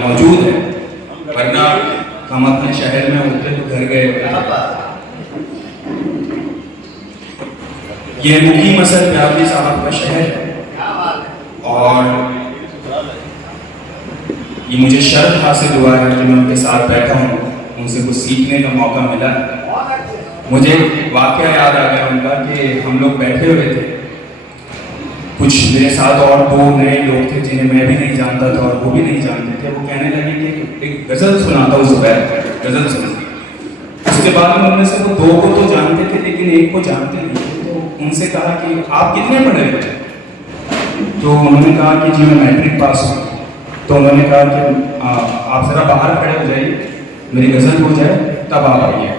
मौजूद है, वरना हम अपने शहर में होते तो घर गए होते। ये मुकीम असद ब्यादरी साहब का शहर है और ये मुझे शर्फ हासिल हुआ है कि मैं उनके साथ बैठा हूँ, उनसे कुछ सीखने का मौका मिला। मुझे वाकया याद आ गया उनका कि हम लोग बैठे हुए थे, कुछ मेरे साथ और दो नए लोग थे जिन्हें मैं भी नहीं जानता था और वो भी नहीं जानते थे। वो कहने लगे कि एक गज़ल सुनाता हूँ ज़ुबैर, गज़ल सुना। उसके बाद में उनमें से वो दो को तो जानते थे लेकिन एक को जानते नहीं थे। तो उनसे कहा कि आप कितने पढ़े हुए? तो उन्होंने कहा कि जी मैं मैट्रिक पास हूँ। तो उन्होंने कहा कि आप ज़रा बाहर खड़े हो जाइए, मेरी गज़ल हो जाए तब आप आइए।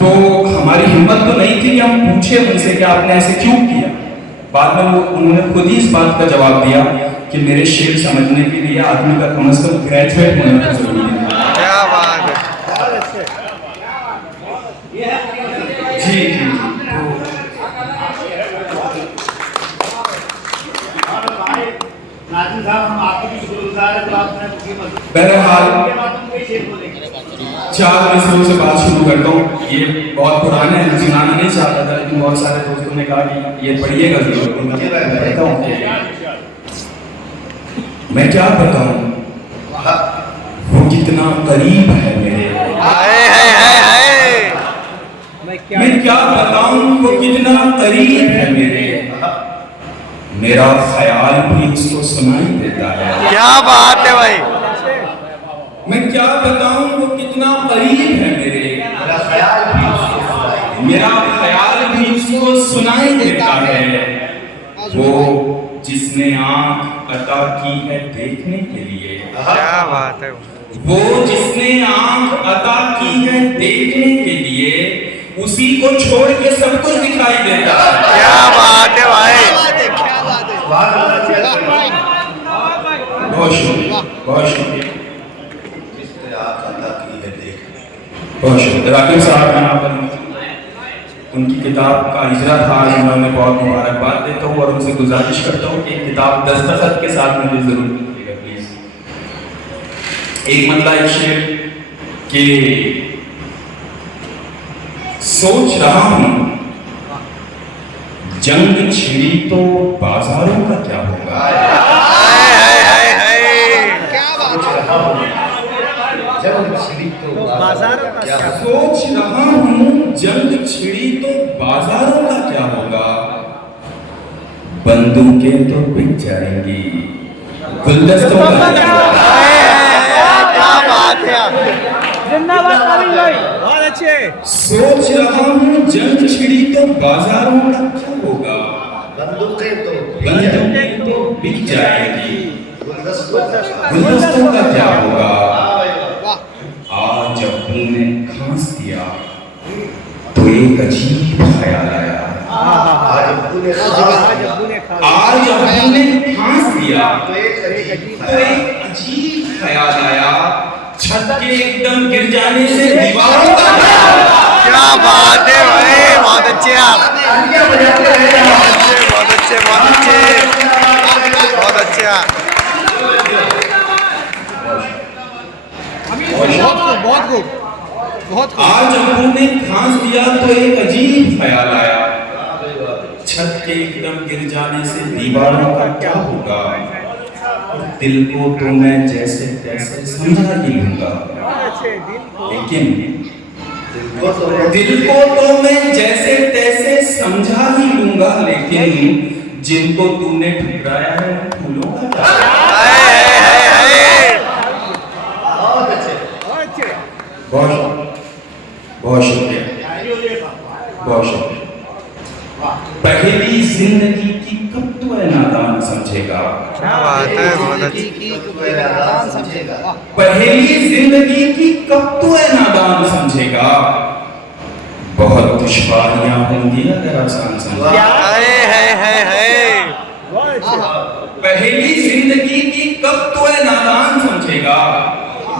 तो हमारी हिम्मत तो नहीं थी कि हम पूछे उनसे कि आपने ऐसे क्यों किया। बाद में उन्होंने खुद ही इस बात का जवाब दिया कि मेरे शेर समझने के लिए आदमी का कम से कम ग्रेजुएट होना जरूरी है। क्या बात है। जी जी बहरहाल 4 मिसरों से बात शुरू करता हूँ। ये बहुत पुराने हैं, सुनाना नहीं चाहता था लेकिन बहुत सारे दोस्तों ने कहा कि ये पढ़िएगा जरूर। मैं क्या बताऊं वो कितना करीब है मेरे, मैं क्या बताऊं वो कितना करीब है मेरे, मेरा ख्याल भी उसको सुनाई देता है। क्या बात है भाई। मैं क्या बताऊं वो कितना करीब है मेरे, मेरा ख्याल भी उसको सुनाई देता है। वो जिसने आंख अता की है देखने के लिए, क्या बात है। वो जिसने आंख अता की है देखने के लिए, उसी को छोड़ के सब कुछ दिखाई देता है। क्या बात है भाई। बहुत शुक्रिया, बहुत शुक्रिया, बहुत शुक्रिया। राकिब साहब यहाँ पर उनकी किताब का इजरा था, आज मैं उन्हें बहुत मुबारकबाद देता हूँ और उनसे गुजारिश करता हूँ कि किताब दस्तखत के साथ मुझे जरूर दीजिएगा प्लीज। एक मतलब एक शेर कि सोच रहा हूँ जंग छिड़ी तो बाजारों का क्या होगा। सोच रहा हूँ जंग छिड़ी तो बाजारों का क्या होगा, बंदूकें तो बिक जाएंगी, गुलदस्तों का क्या होगा। क्या बात है। जिंदाबाद काबिल भाई, बहुत अच्छे। सोच रहा हूँ जंग छिड़ी तो बाजारों का क्या होगा, बंदूकें तो बिक जाएंगी, गुलदस्तों का क्या होगा। आज अब्बू ने खांस दिया तो एक अजीब ख्याल आया, आज अब्बू ने खांस दिया तो एक अजीब ख्याल आया, छत के एकदम गिर जाने से दीवारों का। क्या बात है भाई, बहुत अच्छे आप, बहुत अच्छे, बहुत अच्छे, बहुत अच्छे आप। बहुत खूब, बहुत खूब। आज अब्बू ने खांस दिया तो एक अजीब ख्याल आया, छत के एकदम गिर जाने से दीवारों का क्या होगा। दिल को तो मैं जैसे तैसे समझा ही लूंगा, लेकिन दिल को तो मैं जैसे तैसे समझा ही लूंगा, लेकिन जिनको तूने ठुकराया है फूलों का क्या। बहुत शुक्रिया, बहुत शुक्रिया। पहली जिंदगी की कब तो है नादान समझेगा। क्या बात है, बहुत अच्छी। पहली जिंदगी की कब तो है नादान समझेगा, बहुत दुश्वारियां होंगी अगर आसान समझेगा। पहली जिंदगी की कब तो है नादान समझेगा,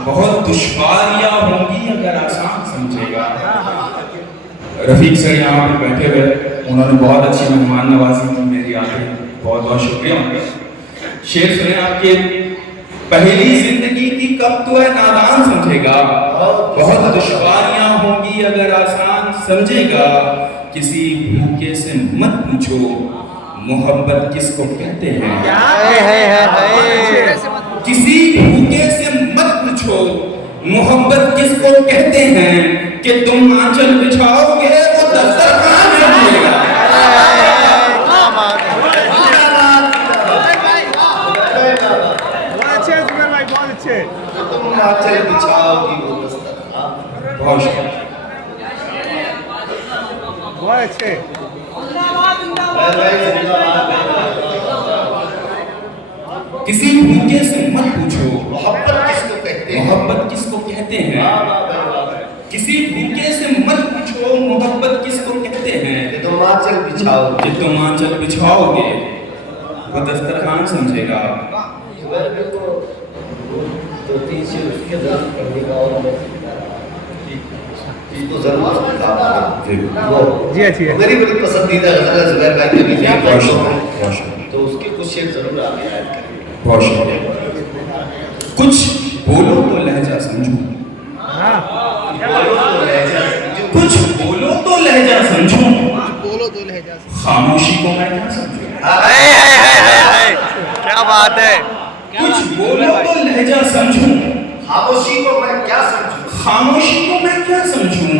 बहुत दुश्वारियां होंगी अगर आसान समझेगा। रफीक सर यहाँ पे बैठे हुए, उन्होंने बहुत अच्छी मेहमान नवाजी की मेरी आगे, बहुत बहुत शुक्रिया उनका। शेर सुने आपके पहली जिंदगी की कब तो है नादान समझेगा, बहुत दुश्वारियां होंगी अगर आसान समझेगा। किसी भूखे से मत पूछो मोहब्बत किसको कहते हैं, किसी भूखे से मत पूछो मोहब्बत किसको कहते हैं, कि तुम आंचल बिछाओगे वो दस्तरखान समझेगा। तुम आंचल बिछाओगी वो दस्तरखान। बहुत शुक्रिया। बहुत अच्छे। किसी भूखे से मत पूछो मोहब्बत किसको कहते हैं, मोहब्बत किसको कहते हैं, किसी भूखे से मत पूछो मोहब्बत किसको कहते हैं, कि तुम आंचल बिछाओगे कि तुम आंचल बिछाओगे वो दस्तरखान समझेगा। तो तीसरे उसके दर्द करने का और इसको जरूर वो जी अच्छी है। मेरी बड़ी पसंदीदा गजल है जुबैर भाई की भी है, बहुत शुक्रिया। तो उसके कुछ शेर जरूर आप याद करेंगे। बहुत शुक्रिया। कुछ बोलो तो लहजा समझो, कुछ बोलो तो लहजा समझो, खामोशी को मैं क्या समझूं। क्या बात है। कुछ बोलो तो लहजा समझूं, खामोशी को मैं क्या समझूं, खामोशी को मैं क्या समझूं।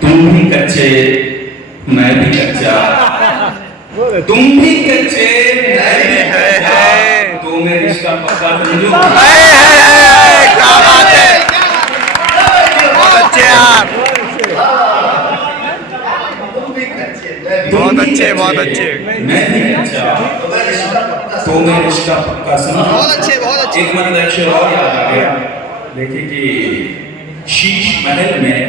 तुम भी कच्चे मैं भी कच्चा, तुम भी कच्चे मैं भी कच्चा, तो मैं रिश्ता पक्का समझो। क्या बात है। बहुत अच्छे यार। तुम भी कच्चे मैं भी, बहुत अच्छे, बहुत अच्छे। मैं भी कच्चा, तो मैं रिश्ता पक्का तो मैं रिश्ता पक्का समझो। बहुत अच्छे, बहुत अच्छे। एक मतलब अक्षर और याद आ गया। देखिए कि शीश महल में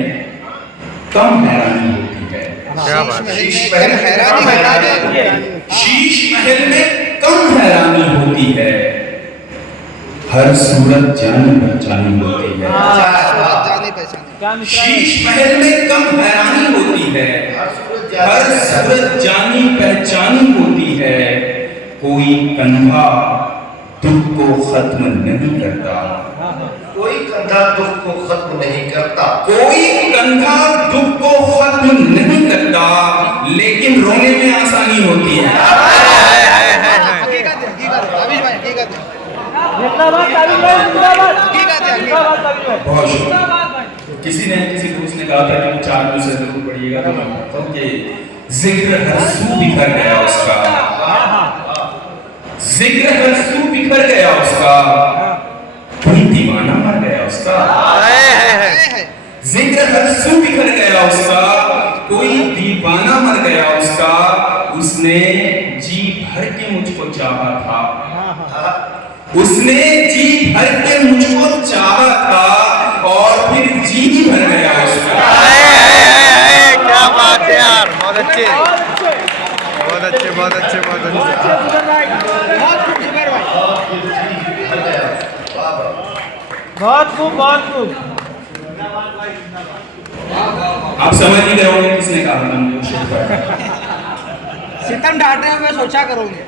कम हैरानी होती है, क्या बात है। शीश महल शीश महल में कम हैरानी होती है, हर सूरत जानी पहचानी होती है। शीश महल में कम हैरानी होती है, हर सूरत जानी पहचानी होती है। कोई कंधा दुख को खत्म नहीं करता, कोई कंधा दुख को खत्म नहीं करता, कोई कंधा दुख को खत्म नहीं करता, लेकिन रोने में आसानी होती है। बहुत शुक्रिया। किसी ने किसी दोस्त ने कहा था कि 4 में से जरूर पढ़िएगा, तो मैं कहता हूं कि जिक्र हर सू बिखर गया उसका, जिक्र हर सू बिखर गया उसका, कोई दीवाना मर गया उसका। जिक्र हर सू बिखर गया उसका, कोई दीवाना मर गया उसका। उसने जी भर के मुझको चाहा था, उसने जी भर के मुझको चाहा था, और फिर जी ही भर गया उसका। क्या बात है यार। बहुत अच्छे, बहुत अच्छे, बहुत अच्छे, बहुत अच्छे। बहुत खूब, बहुत खूब। आप समझ ही गए होंगे किसने कहा था मुझे शेर पढ़ना। सितम डांट रहे हो, मैं सोचा करूंगे।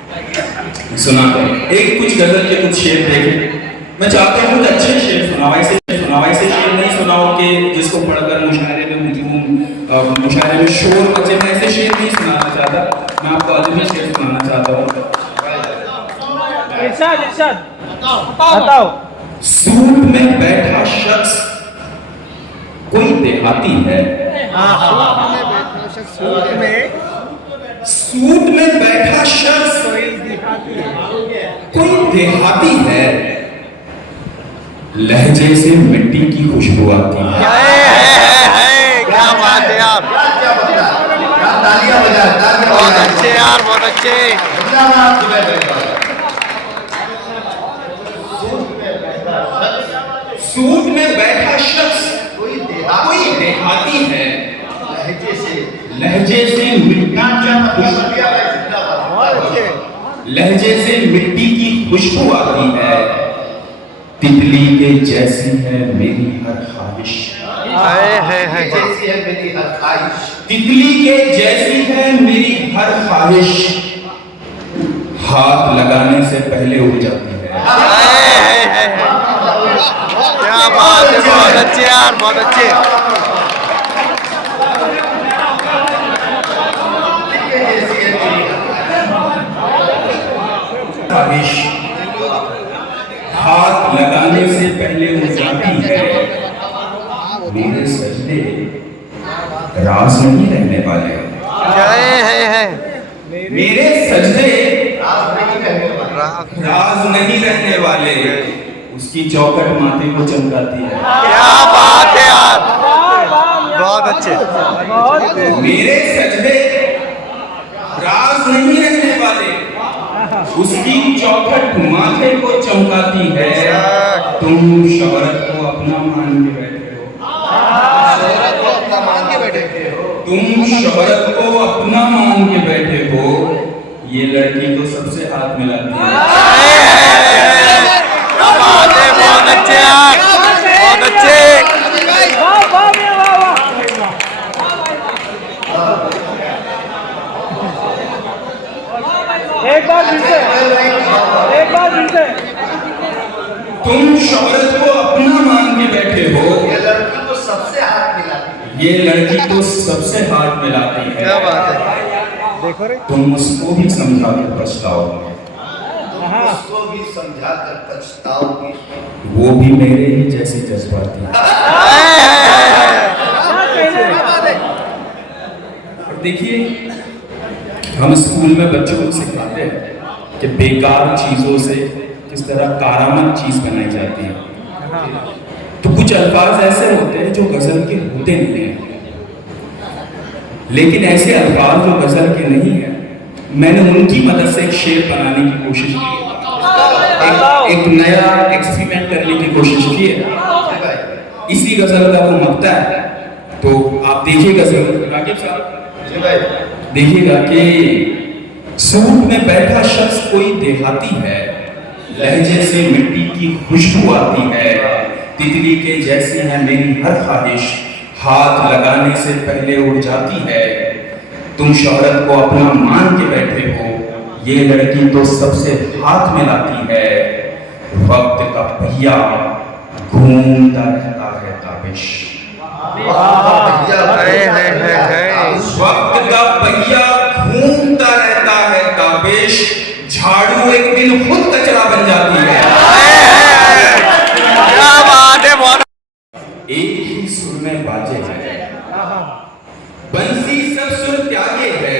सुना दो एक कुछ गजल के कुछ शेर देखे। मैं चाहता हूँ कुछ अच्छे शेर सुनाओ, ऐसे शेर नहीं सुनाओ कि जिसको पढ़कर मुशायरे में हुजूम, मुशायरे में शोर बचे। मैं ऐसे शेर नहीं सुनाना चाहता, मैं आपको अदबी शेर सुनाना चाहता हूँ। इरशाद, इरशाद बताओ। सूट में बैठा शख्स कोई देहाती है, सूट में बैठा शख्स कोई देहाती है, लहजे से मिट्टी की खुशबू आती है। क्या बात है यार। तालियां बजा, तालियां बहुत बजा। अच्छे यार, बहुत अच्छे। जिंदाबाद जुबैर भाई। सूट में बैठा शख्स कोई कोई देहाती है, लहजे से मिट्टी की लहजे से मिट्टी की खुशबू आती है। तितली के जैसी है मेरी हर ख्वाहिश, जैसी है मेरी हर ख्वाहिश, तितली के जैसी है मेरी हर ख्वाहिश, हाथ लगाने से पहले उड़ जाती है। क्या बात है, बहुत अच्छे यार, बहुत अच्छे। ख्वाहिश हाथ लगाने से पहले वो जाती है। मेरे सजदे राज नहीं रहने वाले। है मेरे सजदे रात। राज नहीं रहने वाले। उसकी चौखट माथे को चमकाती है। क्या बात है यार, बहुत अच्छे। मेरे सजदे राज नहीं रहने वाले। उसकी चौखट माथे को चमकाती है। तुम शोहरत को अपना मान के बैठे हो। तुम शोहरत को अपना मान के बैठे हो। ये लड़की तो सबसे हाथ मिलाती है। क्या बात है, बहुत अच्छे यार, बहुत अच्छे। एक बार फिर से, एक बार फिर से। तुम शोहरत को अपना मान के बैठे हो। ये लड़की तो सबसे हाथ मिलाती है। ये लड़की तो सबसे हाथ मिलाती है। क्या बात है, देखो रे, तुम उसको भी समझा कर पछताओगे। उसको भी समझा कर पछताओगी। वो भी मेरे ही जैसे जज्बाती है। और देखिए, हम स्कूल में बच्चों को सिखाते हैं कि बेकार चीजों से किस तरह कारामद चीज बनाई जाती है। तो कुछ अल्फाज ऐसे होते हैं जो गजल के होते नहीं हैं, लेकिन ऐसे अल्फाज जो गजल के नहीं है, मैंने उनकी मदद से एक शेर बनाने की कोशिश की। एक नया एक्सपेरिमेंट करने की कोशिश की है। इसी गजल का वो मकता है, तो आप देखिएगा जरूर। राकिब साहब देखिएगा कि सूट में बैठा शख्स कोई देहाती है। लहजे से मिट्टी की खुशबू आती है। तितली के जैसी है मेरी हर ख्वाहिश, हाथ लगाने से पहले उड़ जाती है। तुम शोहरत को अपना मान के बैठे हो। ये लड़की तो सबसे हाथ मिलाती है। वक्त का पहिया घूमता रहता है ताबिश। वक्त का पहिया घूमता रहता है ताबिश। झाड़ू एक दिन खुद कचरा बन जाती है। क्या बात है, बहुत। एक ही सुर में बाजे है, बंसी सब सुर त्यागे है।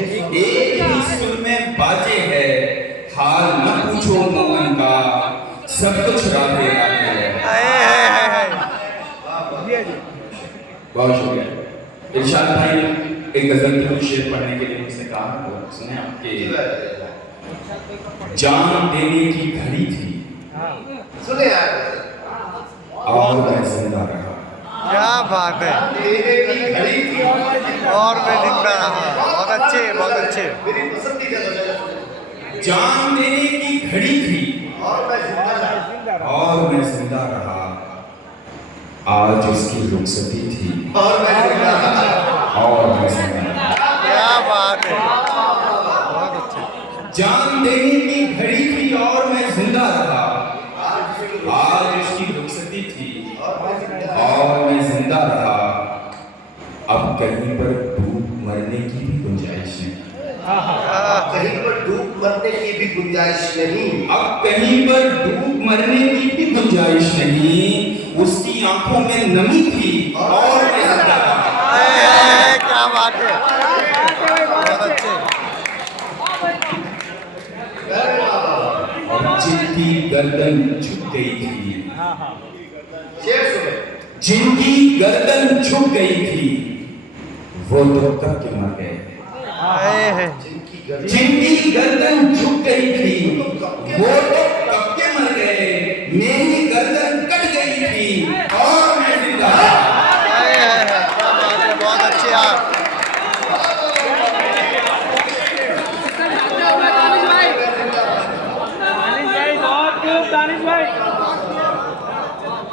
एक ही सुर में बाजे है, हाल न पूछो मोहन का, सब कुछ राधे राधे है। बहुत शुक्रिया। इरशाद भाई ने एक गजल की शेर पढ़ने के लिए मुझसे कहा, तो सुने आपके जान देने की घड़ी थी सुने यार, और मैं जिंदा रहा। क्या बात है, देने की घड़ी थी और मैं जिंदा रहा। बहुत अच्छे, बहुत अच्छे। मेरी पसंदीदा गजल है। जान देने की घड़ी थी और मैं जिंदा रहा। और मैं जिंदा रहा। आज उसकी रुखसती थी और मैं जिंदा रहा। और मैं जिंदा रहा। क्या बात है, बहुत अच्छे। जान देने की घड़ी थी और मैं जिंदा रहा। आज उसकी रुखसती थी और मैं जिंदा रहा। अब कहीं पर डूब मरने की भी गुंजाइश नहीं। कहीं पर डूब मरने की भी गुंजाइश नहीं। अब कहीं पर डूब मरने की भी गुंजाइश नहीं। उसकी आंखों में नमी थी और मैं जिंदा रहा। क्या बात है, बहुत अच्छे। और जिनकी गर्दन झुक गई थी, शेर सुने। जिनकी गर्दन झुक गई थी, वो तो कब के मर गए। जिनकी गर्दन झुक गई थी, वो तो कब के मर गए। मेरी गर्दन कट गई थी और मैं जिंदा रहा। बहुत अच्छे यार।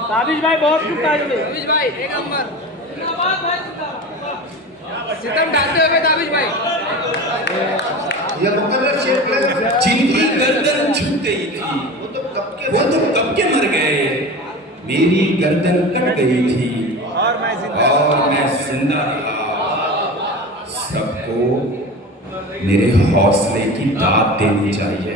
ताबिश भाई बहुत खूब, ताबिश भाई एक नंबर। सितम ढालते हुए ताबिश भाई। ये मुकर्रर शेर पढ़ेगा। जिनकी गर्दन झुक गई थी, वो तो कब के वो तो कब के मर गए। मेरी गर्दन कट गई थी और मैं जिंदा और मैं जिंदा रहा। सबको मेरे हौसले की दाद देनी चाहिए।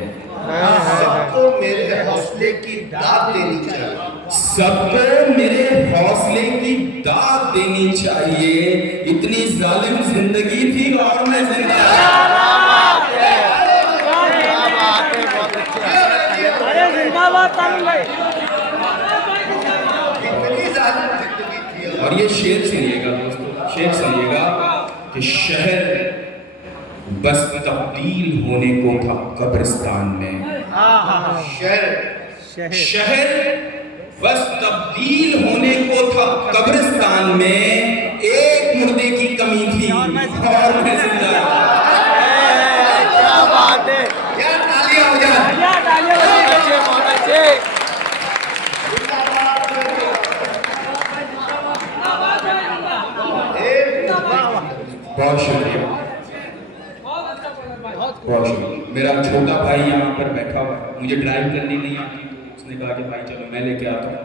सबको मेरे हौसले की दाद देनी चाहिए। सबको मेरे हौसले की दाद देनी चाहिए। इतनी जालिम जिंदगी थी और मैं जिंदा अरे जिंदाबाद तामिल भाई। इतनी ज्यादा जिंदगी थी। और ये शेर सुनिएगा दोस्तों, शेर सुनिएगा कि शहर बस तब्दील होने को था कब्रिस्तान में। शहर बस तब्दील होने को था कब्रिस्तान में। एक मुर्दे की कमी थी और मैं जिंदा था। क्या बात है, यार तालियां हो जाए। बहुत अच्छे बहुत अच्छे। बहुत शुक्रिया, बहुत शुक्रिया। मेरा छोटा भाई यहाँ पर बैठा हुआ है, मुझे ड्राइव करनी नहीं आती, तो उसने कहा कि भाई चलो मैं लेके आता हूँ।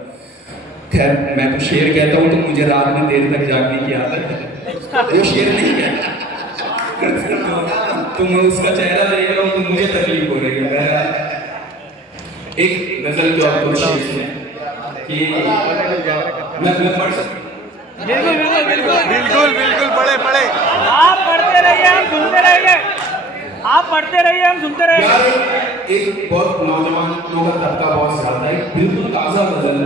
खैर मैं तो शेर कहता हूँ तो मुझे रात में देर तक जागने की आदत है, वो शेर नहीं कहता। तो मैं उसका चेहरा देख रहा हूँ तो मुझे तकलीफ हो रही है। मैं एक गजल जो आपको शेर सुने कि मैं पढ़ सकता हूँ। बिल्कुल बिल्कुल बिल्कुल बिल्कुल बिल्कुल, बड़े बड़े। आप पढ़ते रहिए, हम सुनते रहेंगे। आप पढ़ते रहिए, हम सुनते रहेंगे। यार एक बहुत नौजवान लोगों का तबका बहुत ज्यादा है, बिल्कुल ताजा गजल,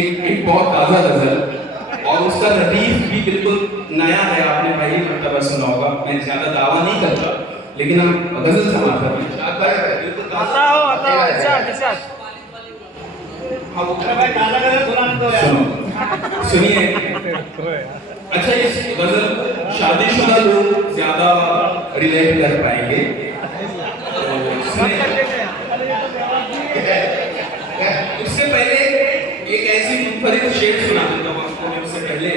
एक बहुत ताजा गजल और उसका रदीफ भी बिल्कुल नया है। आपने पहली मर्तबा सुना होगा। मैं ज्यादा दावा नहीं करता लेकिन हम गजल समाज कर बिल्कुल आता हो इरशाद। सुनिए। अच्छा, इस गजल शादीशुदा लोग ज्यादा रिलेट कर पाएंगे। उससे पहले एक ऐसी मुनफरिद शेर सुना देता हूँ आपको। उससे पहले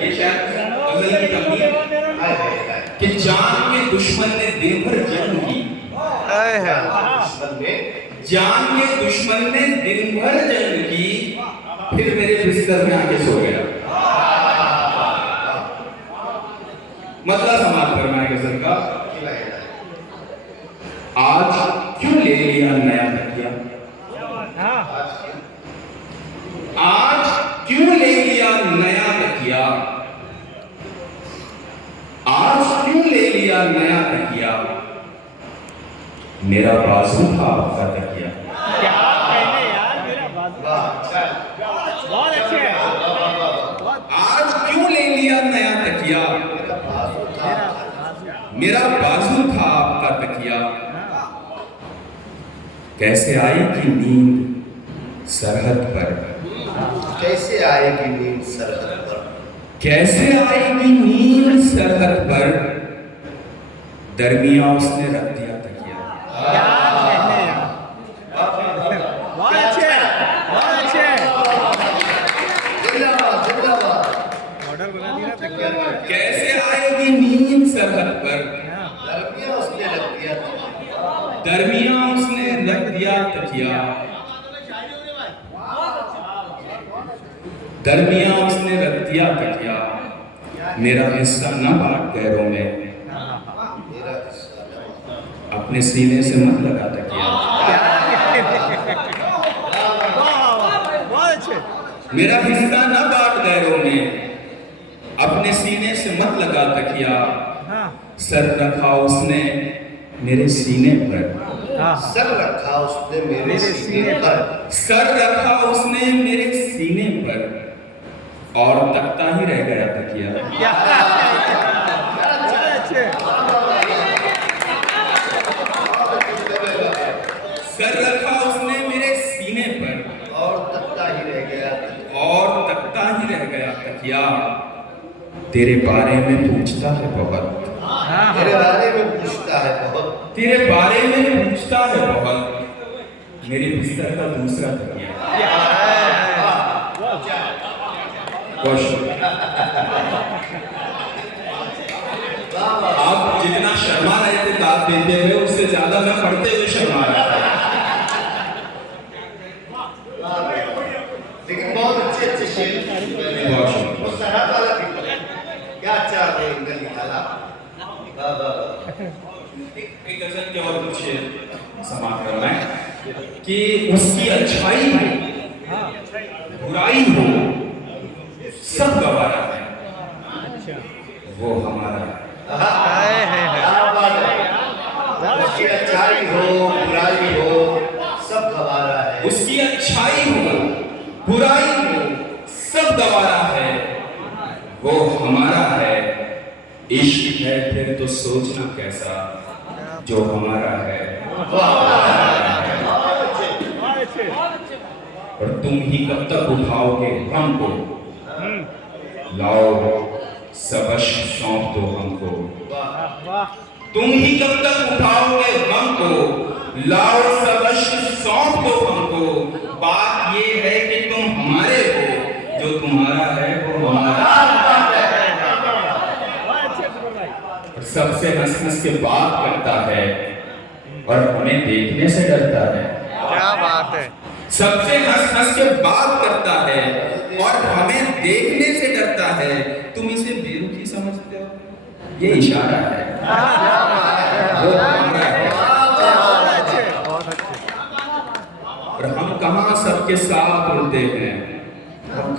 ये शायद गजल की कमी है कि जान के दुश्मन ने दिन भर जंग की। जान के दुश्मन ने दिन भर जंग की, फिर मेरे बिस्तर में आके सो गया। मतलब समाप्त करना है गजल का। आज क्यों ले लिया नया तकिया? आज क्यों ले लिया नया तकिया? आज क्यों ले लिया नया तकिया? मेरा बाजू था आपका तकिया। क्या कहने यार, मेरा बहुत अच्छे हैं। आज क्यों ले लिया नया तकिया? मेरा बाजू था आपका तकिया। कैसे आएगी नींद सरहद पर? कैसे आएगी नींद सरहद पर? कैसे आएगी नींद सरहद पर? दरमिया उसने रख दिया तकिया। क्या कहने यार, बहुत अच्छे हैं, बहुत अच्छे हैं। जिंदाबाद जिंदाबाद। ऑर्डर बना दिया तकिया। कैसे आएगी नींद सरहद पर? दरमिया उसने रख दिया था। दरमिया उसने रख दिया तकिया। दरमिया उसने रख दिया तकिया। मेरा हिस्सा न बांट गैरों में, अपने सीने से मत लगा तकिया। बहुत अच्छे। मेरा हिस्सा न बांट गैरों में, अपने सीने से मत लगा तकिया। सर रखा उसने मेरे सीने पर। सर रखा उसने मेरे सीने पर। सर रखा उसने मेरे सीने पर और तकता ही रह गया तकिया। अच्छे। सर रखा उसने मेरे सीने पर और तकता ही रह गया। और तकता ही रह गया तकिया। तेरे बारे में पूछता है बहुत। तेरे बारे में पूछता है बहुत। तेरे बारे में पूछता है बहुत। मेरे बिस्तर का दूसरा तकिया। बहुत शुक्रिया। आप जितना शर्मा रहे थे दाद देते हुए, उससे ज्यादा मैं पढ़ते हुए शर्मा रहा था। समाप्त करना है कि उसकी अच्छाई हो, बुराई हो, सब गवारा है, वो हमारा है। क्या बात है। उसकी अच्छाई हो, बुराई हो, सब गवारा है। उसकी अच्छाई हो, बुराई हो, सब गवारा है, वो हमारा है। इश्क है फिर तो सोचना कैसा, जो हमारा है और तुम ही कब तक उठाओगे हमको, लाओ सबश सौंप दो हमको। तुम ही कब तक उठाओगे हमको, लाओ सबश सौंप दो हमको। बात ये है कि तुम हमारे हो, जो तुम्हारा है वो हमारा है। सबसे हंस हंस के बात करता है और हमें देखने से डरता है। क्या बात है। सबसे हंस हंस के बात करता है और हमें देखने से डरता है। तुम इसे बेरुखी समझते हो, ये इशारा है, वो हमारा है। और हम कहाँ सबके साथ उड़ते हैं,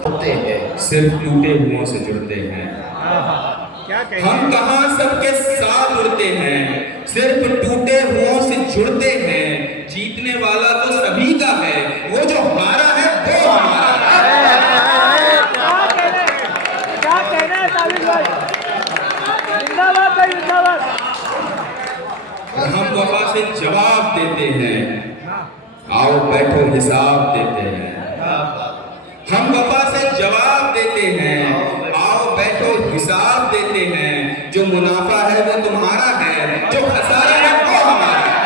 होते हैं। सिर्फ टूटे हुओं से जुड़ते हैं। क्या कहें? हम कहाँ सबके साथ उड़ते हैं, सिर्फ टूटे हुओं से जुड़ते हैं। जीतने वाला तो सभी का है, वो जो हारा है वो हमारा है। क्या कहना है ताबिश भाई? जिंदाबाद भाई, जिंदाबाद। हम वफा से जवाब देते हैं, आओ बैठो हिसाब देते हैं। हम वफा से जवाब देते हैं, आओ बैठो हिसाब देते हैं। जो मुनाफा है वो तुम्हारा है, जो खसारा है वो हमारा है।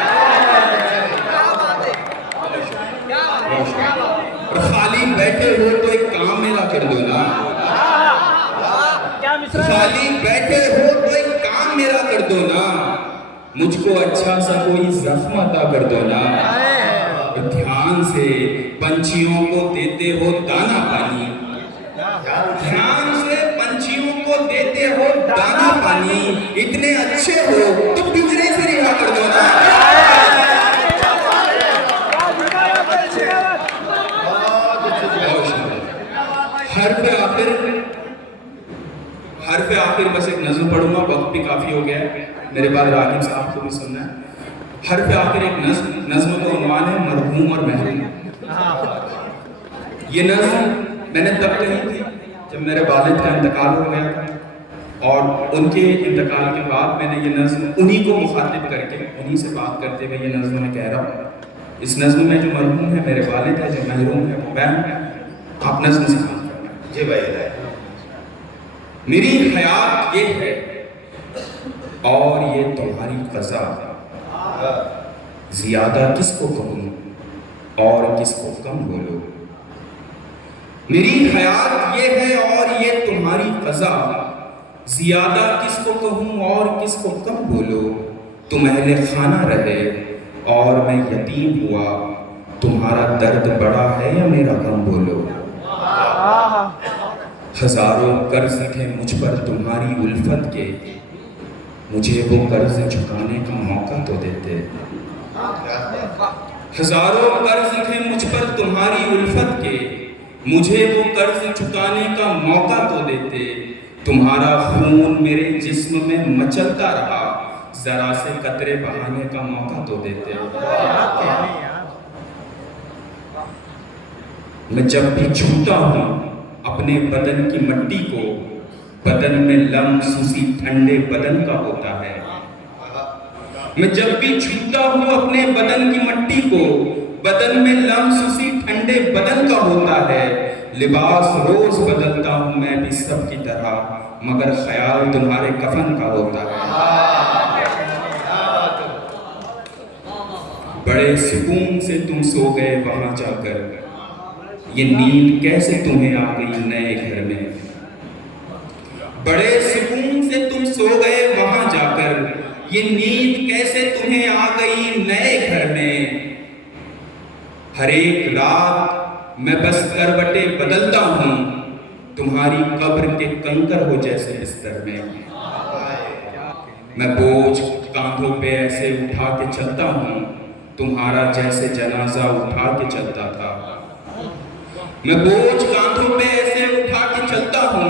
और खाली बैठे हो तो एक काम मेरा कर दो ना। क्या मिश्रा? खाली बैठे हो तो एक काम मेरा कर दो ना। मुझको अच्छा सा कोई जख्म अता कर दो ना। ध्यान से पंछियों को देते हो दाना पानी, ध्यान से पंछियों को देते हो दाना पानी। इतने अच्छे हो तो पिंजरे से रिहा कर दो ना। हर पे आखिर बस एक नज़्म पढ़ूंगा, वक्त भी काफी हो गया है, मेरे बाद रागिब साहब को भी सुनना है। हर पे आखिर एक नज़्म का उन्वान है मरहूम और महरूम। ये नज़्म मैंने तब कही थी जब मेरे वालिद का इंतकाल हो गया था, और उनके इंतकाल के बाद मैंने ये नज़्म उन्हीं को मुखातिब करके, उन्हीं से बात करते हुए ये नज़्म मैं कह रहा हूँ। इस नज़्म में जो मरहूम है मेरे वालिद है, जो महरूम है वो मैं हूँ। आप नज़्म से काम करना। जी भाई। मेरी हयात ये है और ये तुम्हारी क़ज़ा, ज़्यादा किसको कहूँ और किसको कम बोलो। मेरी हयात ये है और ये तुम्हारी क़ज़ा, ज़्यादा किसको कहूँ और किसको कम बोलो। तुम अहले खाना रहे और मैं यतीम हुआ, तुम्हारा दर्द बड़ा है या मेरा गम बोलो। हजारों कर्ज थे मुझ पर तुम्हारी उल्फत के, मुझे वो कर्ज चुकाने का मौका तो देते। हजारों कर्ज थे मुझ पर तुम्हारी उल्फत के, मुझे वो कर्ज चुकाने का मौका तो देते। तुम्हारा खून मेरे जिस्म में मचलता रहा, जरा से कतरे बहाने का मौका तो देते। मैं जब भी छूता हूँ अपने बदन की मिट्टी को, बदन में लम्स उसी ठंडे बदन का होता है। मैं जब भी छूता हूँ अपने बदन की मिट्टी को, बदन में लम्स उसी ठंडे बदन का होता है। लिबास रोज बदलता हूँ मैं भी सब की तरह, मगर ख्याल तुम्हारे कफन का होता है। बड़े सुकून से तुम सो गए वहां जाकर, ये नींद कैसे तुम्हें आ गई नए घर में। बड़े सुकून से तुम सो गए वहां जाकर, ये नींद कैसे तुम्हें आ गई नए घर में। हर एक रात मैं बस करवटें बदलता हूँ, तुम्हारी कब्र के कंकर हो जैसे बिस्तर में। मैं बोझ कांधों पे ऐसे उठा के चलता हूँ, तुम्हारा जैसे जनाजा उठा के चलता था। मैं बोझ कांधों पे ऐसे उठा के चलता हूँ,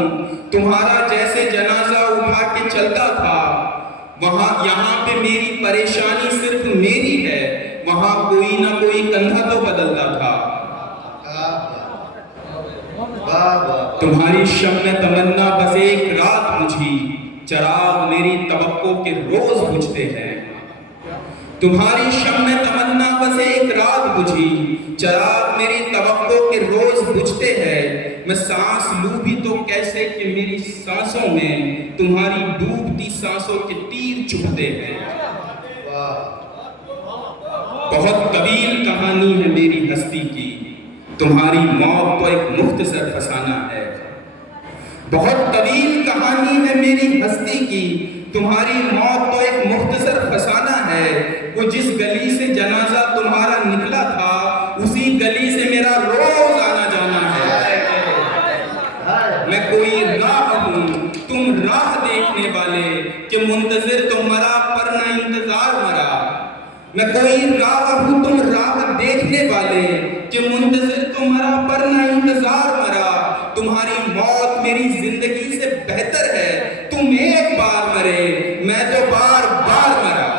तुम्हारा जैसे जनाजा उठा के चलता था। वहां यहाँ पे मेरी परेशानी सिर्फ मेरी है, वहां कोई ना कोई कंधा तो बदलता था। तुम्हारी शम्मे तमन्ना बस एक रात बुझी, चराग मेरी तवक्को के रोज बुझते हैं। तुम्हारी शम्मे तमन्ना बस एक रात बुझी, चराग मेरी तवक्को के रोज बुझते हैं। मैं सांस लूं भी तो कैसे कि मेरी सांसों में तुम्हारी डूबती सांसों के तीर चुभते हैं। बहुत तवील कहानी है मेरी हस्ती की, तुम्हारी मौत तो एक मुख्तसर फसाना है। बहुत तवील कहानी है मेरी हस्ती की, तुम्हारी मौत तो एक मुख्तसर फसाना है। वो जिस गली से जनाजा तुम्हारा निकला था, उसी गली से मेरा रोज आना जाना है। मैं कोई राह हूँ, तुम राह देखने वाले, कि मुंतजिर तो मरा पर ना इंतजार मरा। मैं कोई राह हूँ, तुम राह देखने वाले, कि मुंतजिर तो मरा पर ना इंतजार मरा। तुम्हारी मौत मेरी जिंदगी से बेहतर है, तुम एक बार मरे, मैं तो बार बार मरा।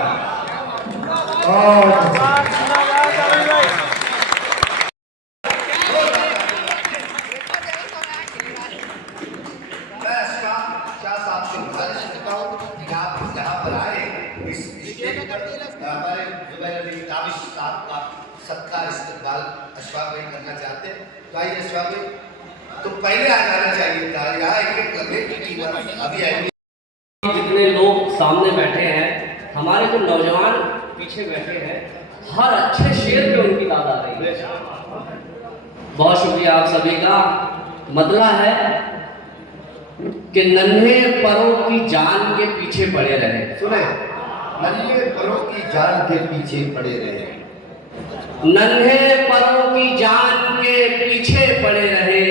मैं शाह साहब से गुजारिश करता हूँ कि आप यहाँ पर आए, इस स्टेज पर हमारे जुबैर अली ताबिश साहब का सत्कार इस्तकबाल अशफाक भाई करना चाहते हैं। तो आइए अशफाक भाई, तो पहले आ जाना चाहिए था, यहाँ एक कमेटी की अभी आएंगे। जितने लोग सामने बैठे हैं, हमारे जो नौजवान पीछे बैठे हैं, हर अच्छे शेर पे उनकी दाद आ रही है। बहुत शुक्रिया आप सभी का। मतलब है कि नन्हे परों की जान के पीछे पड़े रहे। सुने, नन्हे परों की जान के पीछे पड़े रहे, नन्हे परों की जान के पीछे पड़े रहे,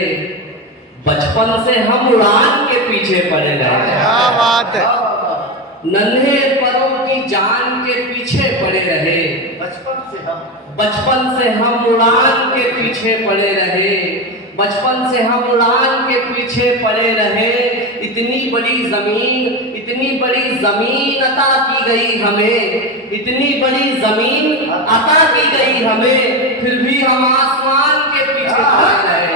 बचपन से हम उड़ान के पीछे पड़े रहे। क्या बात है। नन्हे परों की जान के पीछे पड़े रहे, बचपन से हम उड़ान के पीछे पड़े रहे, बचपन से हम उड़ान के पीछे पड़े रहे। इतनी बड़ी जमीन अता की गई हमें, इतनी बड़ी जमीन अता की गई हमें, फिर भी हम आसमान के पीछे पड़े रहे।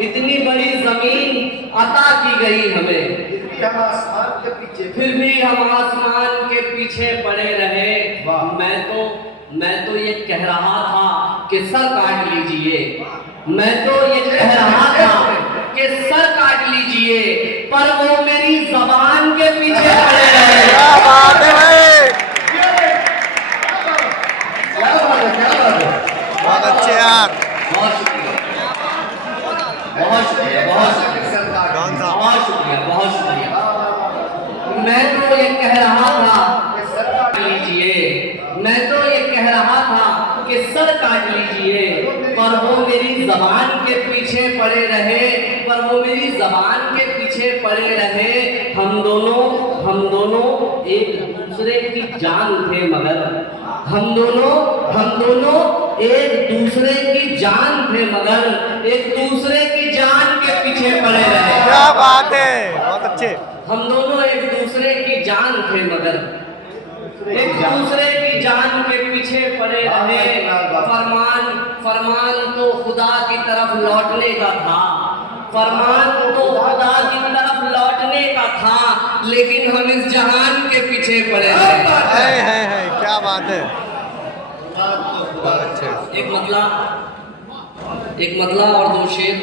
इतनी बड़ी जमीन अता की गई हमें, फिर भी हम आसमान के पीछे पड़े रहे। मैं तो ये कह रहा था कि सर काट लीजिए, मैं तो ये कह रहा था कि सर काट लीजिए, पर वो मेरी ज़बान के पीछे पड़े रहे। क्या बात है भाई, बहुत अच्छे यार। बहुत शुक्रिया, बहुत शुक्रिया, बहुत शुक्रिया, कौन सा? बहुत शुक्रिया, बहुत शुक्रिया। मैं तो ये कह रहा था मैं तो ये कह रहा था कि सर काट लीजिए, पर वो मेरी जबान के पीछे पड़े रहे, पर वो मेरी जबान के पीछे पड़े रहे। हम दोनों एक दूसरे की जान थे, मगर हम दोनों एक दूसरे की जान थे, मगर एक दूसरे की जान के पीछे पड़े रहे। क्या बात है, बहुत अच्छे। हम दोनों एक दूसरे की जान थे, मगर एक दूसरे की जान के पीछे पड़े रहे। फरमान तो खुदा की तरफ लौटने का था, फरमान तो खुदा की तरफ लौटने का था, लेकिन हम इस जहान के पीछे पड़े रहे। है, क्या बात है, बहुत अच्छे। एक मतला और दो शेर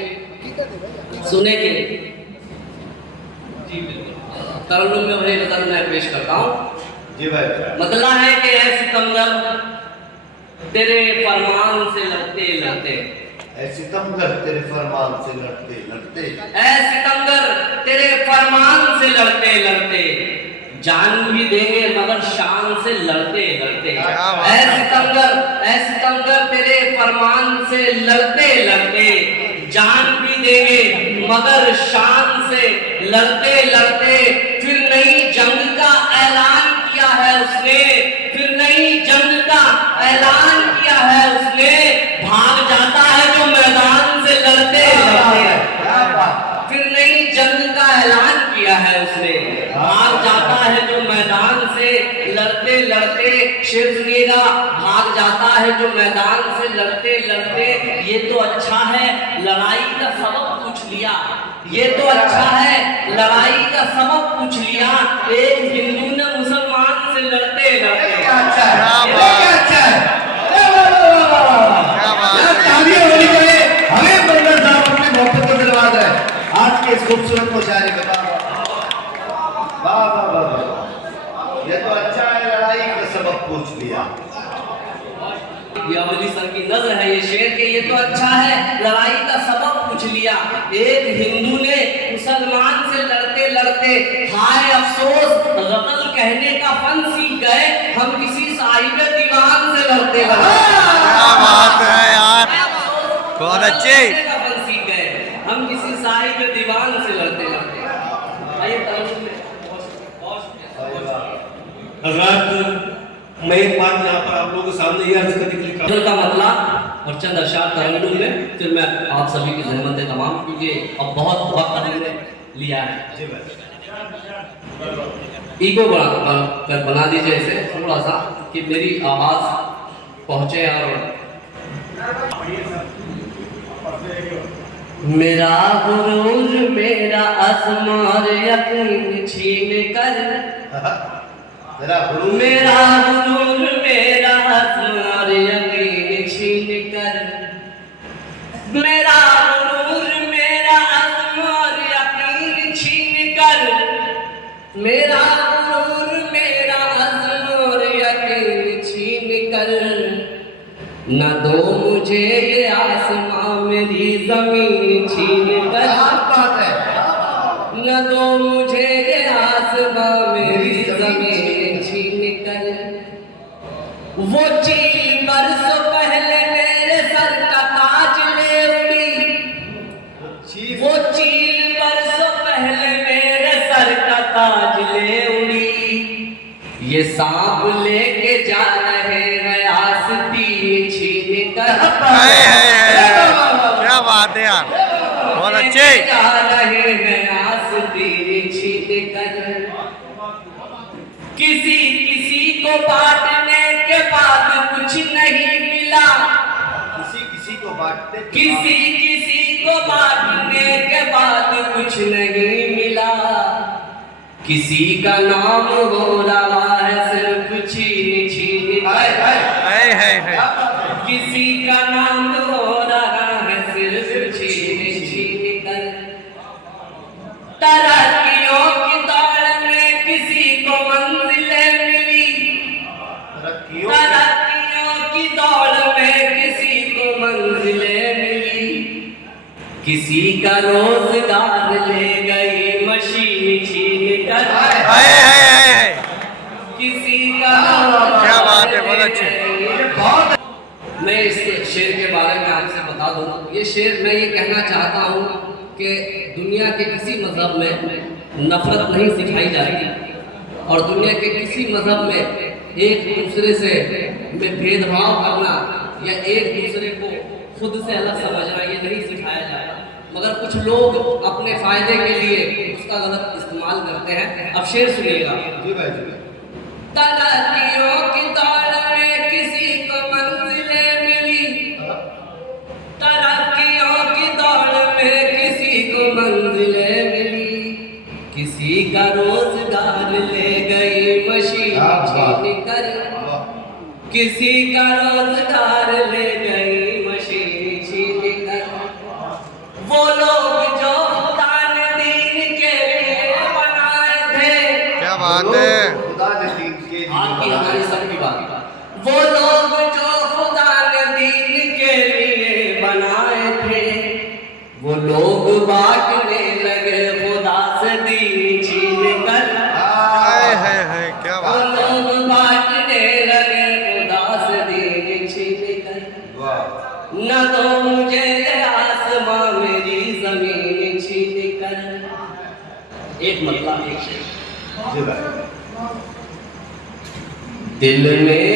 सुने के। जी बिल्कुल, तरन्नुम में वही गजल मैं पेश करता हूँ। जी भाई। मतला है कि ऐ सितमगर तेरे फरमान से लड़ते लड़ते, ऐ सितमगर तेरे फरमान से लड़ते लड़ते, ऐ सितमगर तेरे फरमान से लड़ते लड़ते, जान भी देंगे मगर शान से लड़ते लड़ते। ऐ सितमगर तेरे फरमान से लड़ते लड़ते, जान भी देंगे मगर शान से लड़ते लड़ते। फिर नई जंग का ऐलान किया है उसने, फिर नई ऐलान किया है उसने, भाग जाता है जो मैदान से लड़ते लड़ते। फिर नई जंग का ऐलान किया है उसने, भाग जाता है जो मैदान से लड़ते लड़ते। शेर सुनिएगा, भाग जाता है जो मैदान से लड़ते लड़ते। ये तो अच्छा है लड़ाई का सबक पूछ लिया, ये तो अच्छा है लड़ाई का सबक पूछ लिया। एक हिंदू ने मुसलमान से लड़ते लड़ते। क्या अच्छा है, क्या ये बात। क्या अच्छा है। क्या बात यहाँ है। तालियां होनी चाहिए। हमें बंदर साहब अपने मोहब्बत को दिलवा रहे हैं आज के इस खूबसूरत मुशायरे के बाद। वाह वाह वाह वाह, ये तो अच्छा है लड़ाई का सबक पूछ लिया। ये अवली सर की नज़र है ये शेर के। ये तो अच्छा है लड़ाई का सबक पूछ लिया। एक हिंदू ने मुसलमान से लड़ते लड़ते, हाय अफसोस गजल कहने का फन सीख गए, हम किसी साहिब दीवान से लड़ते लड़ते। क्या बात है यार, बहुत अच्छे। का फन सीख गए, हम किसी साहिब दीवान से लड़ते लड़ते। आइए तरन्नुम में हज़रात, मैं एक बात यहाँ पर आप लोगों के सामने ये अर्ज करने के लिए गजल का मतलब और चंद अशार तरन्नुम में, फिर मैं आप सभी की ज़हमत तमाम, क्योंकि अब बहुत वक्त हमने लिया है। ईगो बना दीजिए इसे थोड़ा सा कि मेरी आवाज़ पहुँचे। और मेरा गुरूर मेरा असमार यकीन छीन कर, मेरा गुरु मेरा गुरूर मेरा असमार यकीन छीन कर, मेरा गुरूर मेरा असमार यकीन छीन कर, मेरा गुरूर मेरा असमार यकीन छीन कर, न दो मुझे ये आसमां मेरी जमीन छीन कर, बात है। न दो मुझे ये आसमां मेरी जमीन छीन कर। वो चील बरसों पहले मेरे सर का ताज ले उड़ी, वो चील बरसों पहले मेरे सर का ताज ले उड़ी। ये सांप लेके जा रहे हैं आस्तीन छीन कर। क्या बात है यार, बहुत अच्छे। जा रहे हैं आस्तीन छीन कर। किसी किसी को बांटने के बाद कुछ नहीं मिला, किसी किसी को बांटते किसी किसी को बांटने के बाद कुछ नहीं मिला। किसी का नाम हो रहा है सिर्फ छीन छीन कर, किसी का नाम हो रहा है सिर्फ छीन छीन कर। तरक्कियों की दौड़ में किसी को मंजिलें मिली, तरक्कियों की दौड़ में किसी को मंजिलें मिली। किसी का रोजगार ले गई मशीन छीन कर, किसी का क्या बात है, बहुत अच्छे। मैं इस शेर के बारे में आपसे बता दूं, ये शेर मैं ये कहना चाहता हूँ कि दुनिया के किसी मजहब में नफरत नहीं सिखाई जाती और दुनिया के किसी मजहब में एक दूसरे से में भेदभाव करना या एक दूसरे को खुद से अलग समझना ये नहीं सिखाया जाता। मगर कुछ लोग अपने फायदे के लिए उसका गलत इस्तेमाल करते हैं। अब शेर सुनिएगा। जी भाई जी भाई। तरक्कियों की दौड़ में किसी को मंजिलें मिली, तरक्कियों की दौड़ में किसी को मंजिलें मिली। किसी का रोजगार ले गई मशीन छीन कर, किसी का रोजगार ले गई मशीन छीन कर। वो लोग जो खुदा ने दीन के लिए बनाए थे, क्या बात है। खुदा ने दीन के लिए आपकी बनाए। हमारी सबकी बात। वो लोग जो खुदा ने दीन के लिए बनाए थे, वो लोग बांटने लगे खुदा से दीन छीन कर। क्या वो बात है। लोग बांटने लगे खुदा से दीन छीन कर। वाह। न दो मुझे आसमां मेरी जमीन छीन कर। एक मतलब एक शेर। जी भाई। दिल में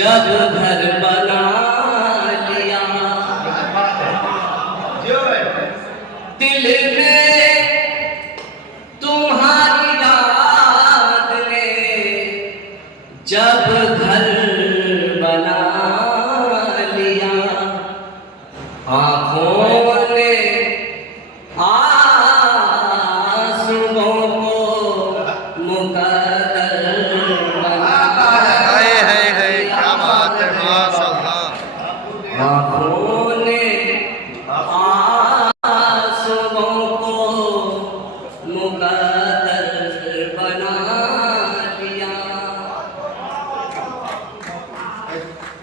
जब घर बना लिया, दिल में तुम्हारी याद ने जब घर बना लिया, आँखों ने आंसुओं को मुकद्दर बना है क्या बात है माशाल्लाह। आँखों ने आंसुओं को मुकद्दर बना लिया।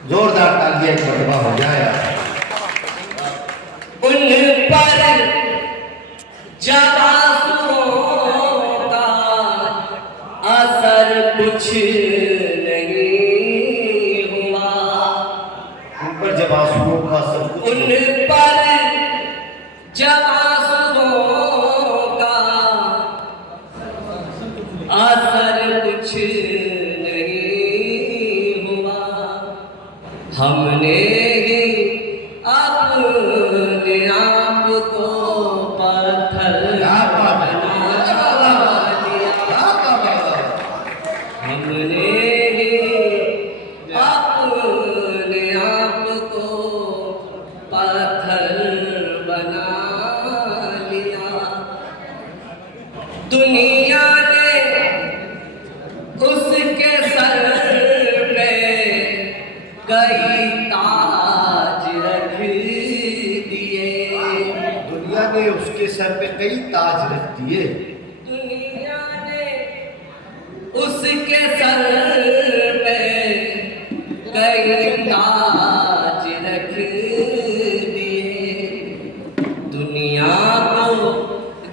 जोरदार तालियां एक मरतबा हो जाए। उन पर जब आंसुओं का असर कुछ नहीं हुआ, उन पर जब आंसुओं का सब कुछ उन पर जब आंसुओं का असर कुछ नहीं हुआ, हमने ही अपने आप को पत्थर बना लिया, हमने ही अपने आप को पत्थर बना लिया। दुनिया ने उसके सर पे कई ताज रख दिए, दुनिया ने उसके सर पे कई ताज रख दिए। दुनिया ने उसके सर पे कई ताज रख दिए, दुनिया को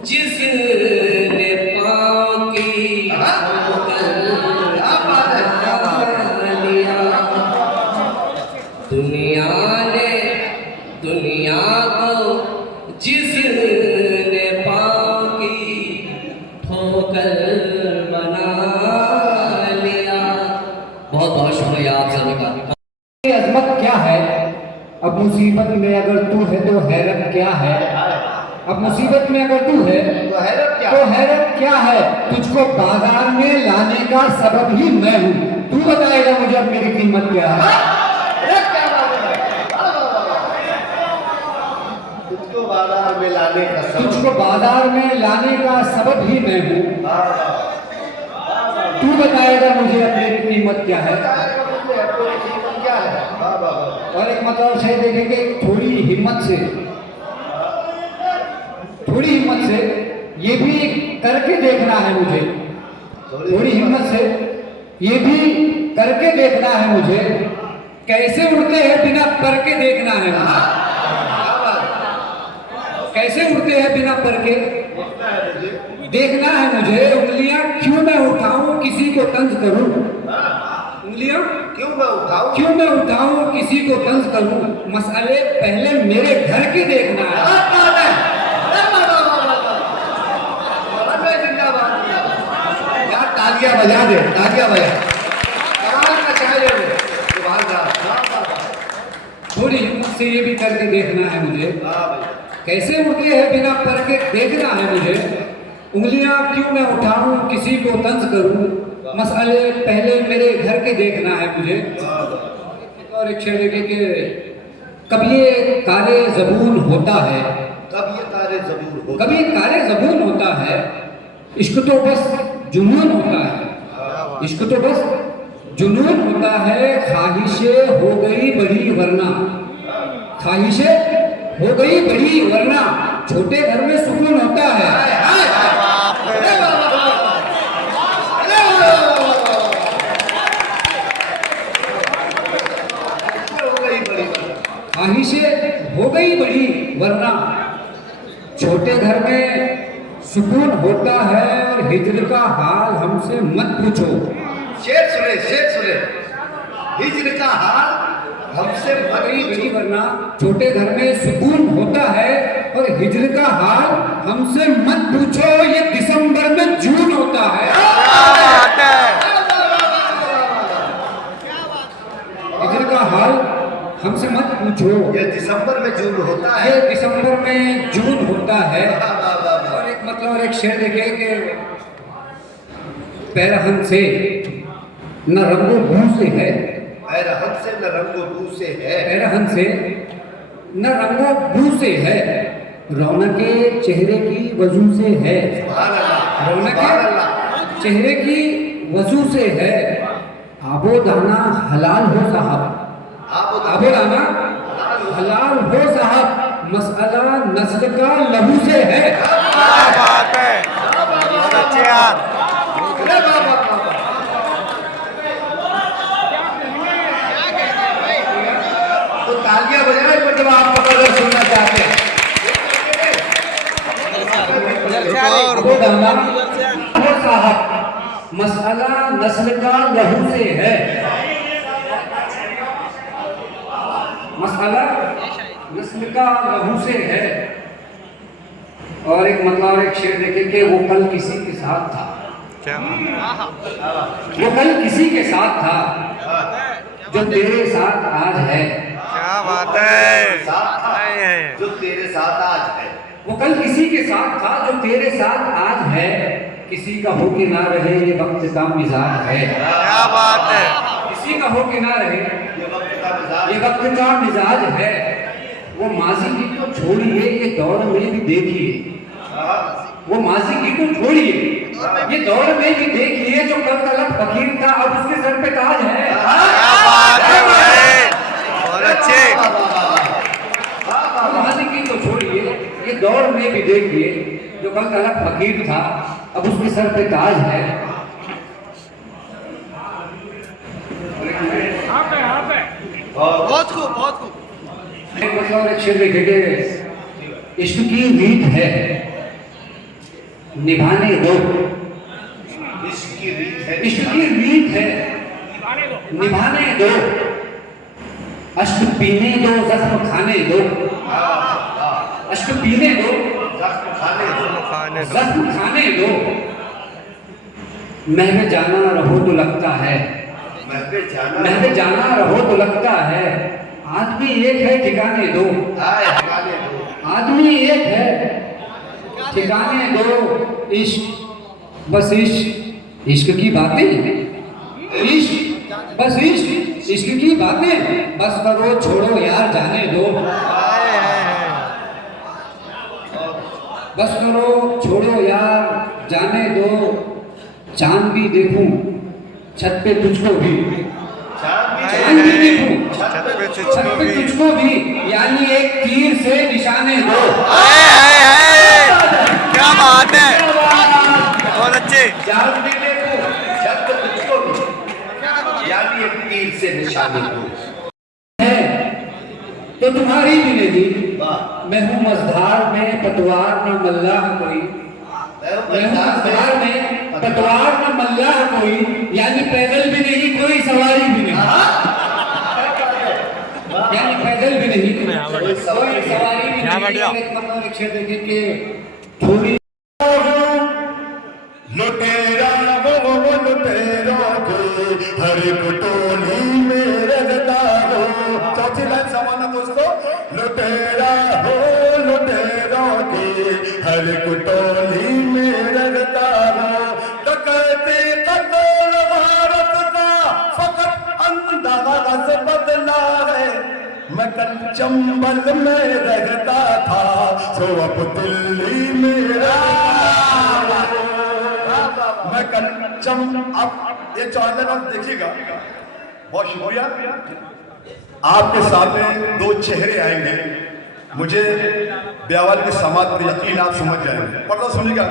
जिसने पाँव की ठोकर लिया, दुनिया को जिसने पाँव की ठोकर बना लिया। बहुत बहुत शुक्रिया आप सभी का। ये अजमत क्या है? अब मुसीबत में अगर तू है तो हैरत क्या है? अब मुसीबत में अगर तू है तो हैरत क्या? तो हैरत क्या है? तुझको बाजार में लाने का सबब ही मैं हूँ। तू बताएगा मुझे अब मेरी कीमत क्या है? अरे क्या बात है? तुझको बाजार में लाने का सबब तुझको बाजार में लाने का सबब ही मैं हूँ। तू बताएगा मुझे अब मेरी कीमत क्या है? क्या है? और एक मतलब से देखेंगे, थोड़ी हिम्मत से ये भी करके देखना है मुझे, थोड़ी हिम्मत से ये भी करके देखना है मुझे, कैसे उड़ते हैं बिना पर के देखना है मुझे, कैसे उड़ते हैं बिना पर के देखना है मुझे। उंगलियां क्यों मैं उठाऊं किसी को तंज करूं, उंगलियां क्यों मैं उठाऊं? क्यों मैं उठाऊं किसी को तंज करूं, मसले पहले मेरे घर के देखना है। यार तालियां बजा दे, तालियां बजा। कमाल का चाहे थोड़ी हिम्मत से ये भी करके देखना है मुझे, कैसे उड़ते हैं बिना पर के देखना है मुझे। उंगलियां क्यों मैं उठाऊं किसी को तंज करूं, मसले पहले मेरे घर के देखना है मुझे। और एक शेर देखे कि कब ये काले ज़बून होता है, कब ये तारे ज़बूर हो, कभी काले ज़बून होता है, इश्क तो बस जुनून होता है, इश्क तो बस जुनून होता है। ख्वाहिशें हो गई बड़ी वरना, ख्वाहिशें हो गई बड़ी वरना छोटे घर में सुकून होता है। ख्वाहिशें हो गई बड़ी वरना छोटे घर में सुकून होता है, और हिजर का हाल हमसे मत पूछो। शेर सुने, शेर सुने। हिजर का हाल हमसे मत बड़ी पूछो। वरना छोटे घर में सुकून होता है, और हिजर का हाल हमसे मत पूछो। ये दिसंबर में जून होता है। में जून होता है। और एक मतलब एक शेर देखिए कि पैरहन से न रंगो बू से है, रहमत से न रंगो बू से है, पैरहन से न रंगो बू से है, रौनके चेहरे की वजू से है, सुभान अल्लाह, रौनके सुभान अल्लाह। चेहरे की वजू से है, आबो दाना हलाल हो साहब, आबो दाना हलाल हो साहब, मसला नस्ल का लहू से है। क्या बात है, बहुत अच्छे यार। तो तालियां बजाएं मतलब आप अगर सुनना चाहते हैं। आबो दाना हो साहब, मसला नस्ल का लहू से है, मसला नस्ल का लहू से है। और एक मतलब और एक शेर देखे कि वो कल किसी के साथ था, क्या वो कल किसी के साथ था जो तेरे साथ आज है, क्या बात है, साथ था नहीं है। जो तेरे साथ आज है, वो कल किसी के साथ था जो तेरे साथ आज है, किसी का हो के ना रहे ये वक्त का मिजाज है, क्या बात है, किसी का हो के ना रहे ये वक्त का मिजाज ये वक्त का मिजाज है। वो माजी की तो छोड़िए ये दौर में भी देखिए, वो माजी की तो छोड़िए ये दौर में भी देखिए, जो कल तलक फकीर था अब उसके सर पे ताज है। क्या बात है भाई, बहुत अच्छे। वो माजी की तो छोड़िए ये दौर में भी देखिए, जो कल तलक फकीर था अब उसके सर पे ताज है। बहुत खूब, बहुत खूब। एक मतलब एक शेर देखेंगे, इश्क की रीत है निभाने दो, इसकी रीत है, इश्क की रीत है निभाने दो, अश्क पीने दो जख्म खाने दो, अश्क पीने दो जख्म खाने दो, खाने दो। जख्म खाने दो, महवे जाना रहो तो लगता है, महवे जाना महवे जाना रहो तो लगता है, आदमी एक है ठिकाने दो, आए ठिकाने दो, आदमी एक है ठिकाने दो, इश्क बस इश्क, इश्क की बातें, इश्क बस इश्क, इश्क की बातें, बस करो छोड़ो यार जाने दो, बस करो छोड़ो यार जाने दो, चांद भी देखूं छत पे तुझको भी, चांद भी देखूं छत पे छत तुझको पे भी। तुझको भी, यानी एक तीर से निशाने दो। क्या बात है, बहुत अच्छे। चांद भी देखो, छत पे तुझको भी, यानी एक तीर से निशाने दो। है तो तुम्हारी भी नहीं, वाह, मैं हूँ मझधार में पतवार न मल्लाह कोई, मैं हूँ मझधार में पतवार न मल्लाह कोई, यानी पैदल भी नहीं कोई सवारी भी नहीं, यानी पैदल भी नहीं कोई सवारी भी नहीं। एक मतलब एक शेर देखे कि थोड़ी लुटेरा वो लुटेरा को हर टोली में रखता हो। चौथी लाइन समाना दोस्तों, लुटेरा हो लुटेरा के हर टोली में रखता हो। डकैती कत्ल भारत का फकत अंदाज बदला है, मैं कल चंबल में रहता था सो अब दिल्ली में रहता हूं। मैं कल अब ये चौदह और देखिएगा, बहुत शुक्रिया। आपके सामने दो चेहरे आएंगे, मुझे ब्यावर के समाज पर यकीन आप समझ जाएंगे। पढ़ना सुनिएगा।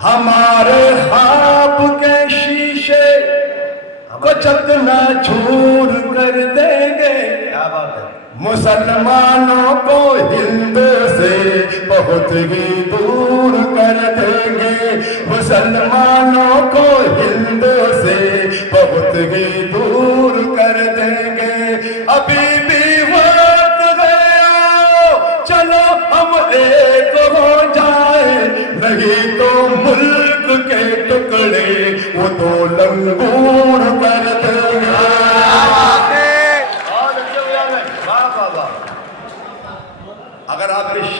हमारे ख्वाब के शीशे को चकना चूर कर देंगे, क्या बात है। मुसलमानों को हिंदू से बहुत ही दूर कर देंगे, मुसलमानों को हिंदू से बहुत ही दूर कर देंगे। अभी भी वक्त गया, चलो हम एक हो जाए, नहीं तो मुल्क के टुकड़े वो तो लंगूर कर देंगे। अगर आप इस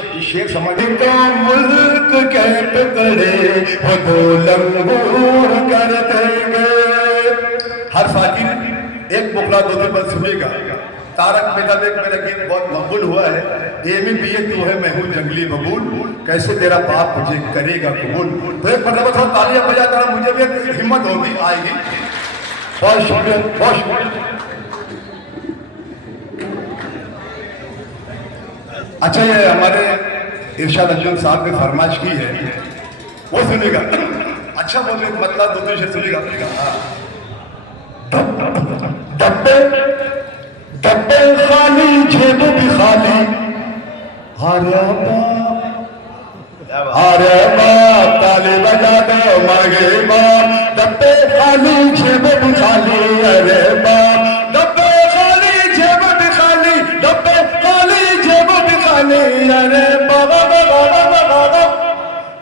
समझ तो मुल्क के टुकड़े वो दो लंगूर कर देंगे। हर साकिर एक मुखला दो दिन बाद सुनेगा। तारक मेहता में मेरा गीत बहुत मकबूल हुआ है। एमी बीए तू है मैं हूँ जंगली बबूल, कैसे तेरा बाप मुझे करेगा कबूल। तो एक मतलब थोड़ा तालियां बजा कर मुझे भी हिम्मत होगी आएगी। बहुत शुक्रिया, बहुत शुक्रिया। अच्छा ये हमारे इरशाद अंजुम साहब ने फरमाइश की है, वो सुनेगा। अच्छा बोले मतलब दो तीन शेर सुनेगा। डब्बे डब्बे खाली जेब भी खाली, अरे बाप ताली बजा दो मांगे बाप। डब्बे खाली जेब भी खाली, अरे बाप डब्बे खाली जेब भी खाली, डब्बे खाली जेब भी खाली, अरे बाबा बाबा बाबा बाबा।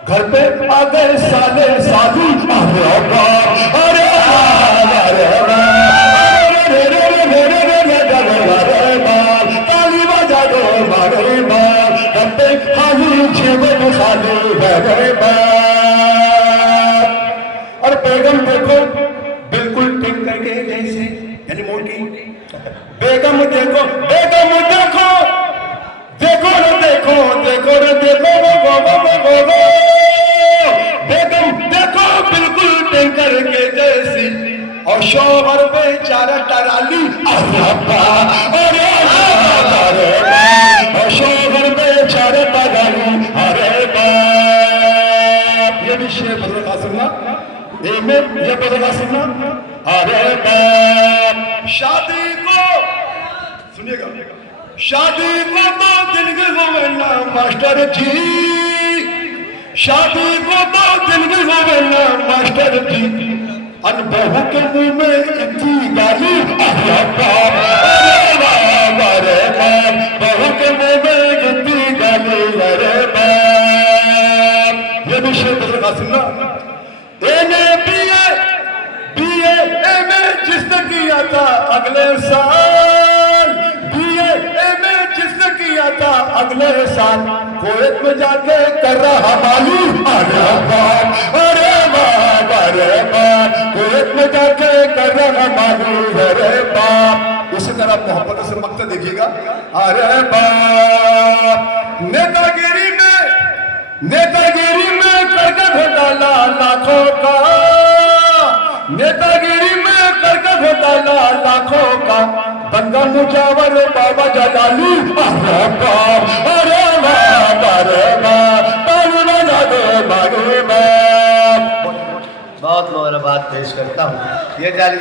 घर पे आ गए साले सालू, अरे बाप अरे अरे और बेगम देखो बिल्कुल टिक करके जैसे यानी मोटी। बेगम देखो बेगम देखो देखो रे देखो देखो रे देखो बेगम देखो बिल्कुल टिक करके जैसी, और शोहर बेचारा टराली, अरे और शोहर बेचारे टराली, अरे बाप। ये भी शेर बदलता सुनना, ये बदलता सुनना, अरे बाप। शादी को सुनिएगा, शादी को तो दिन के होना मास्टर जी, शादी को तो दिन के होना मास्टर जी। अनबहू के मुंह में इतनी गाली, अरे बाप अरे बाप। बहू के मुंह में इतनी गाली, अरे बाप। ये भी शेर बदलता सुनना। बीए में जिसने किया था अगले साल, बीए में जिसने किया था अगले साल, कोएत में जाके कर रहा मालू, अरे बाप अरे बाप अरे बाप। कोएत में जाके कर रहा मालू, अरे बाप। इसी तरह मोहब्बत से मकसद देखिएगा, अरे बाप। नेतागिरी में करके घोटाला लाखों का, नेतागिरी में करके घोटाला लाखों का, बंदा मुजावर बाबा जलालू, अरे बाप अरे बाप अरे बाप। बहुत मुबारकबाद पेश करता हूँ। ये जाली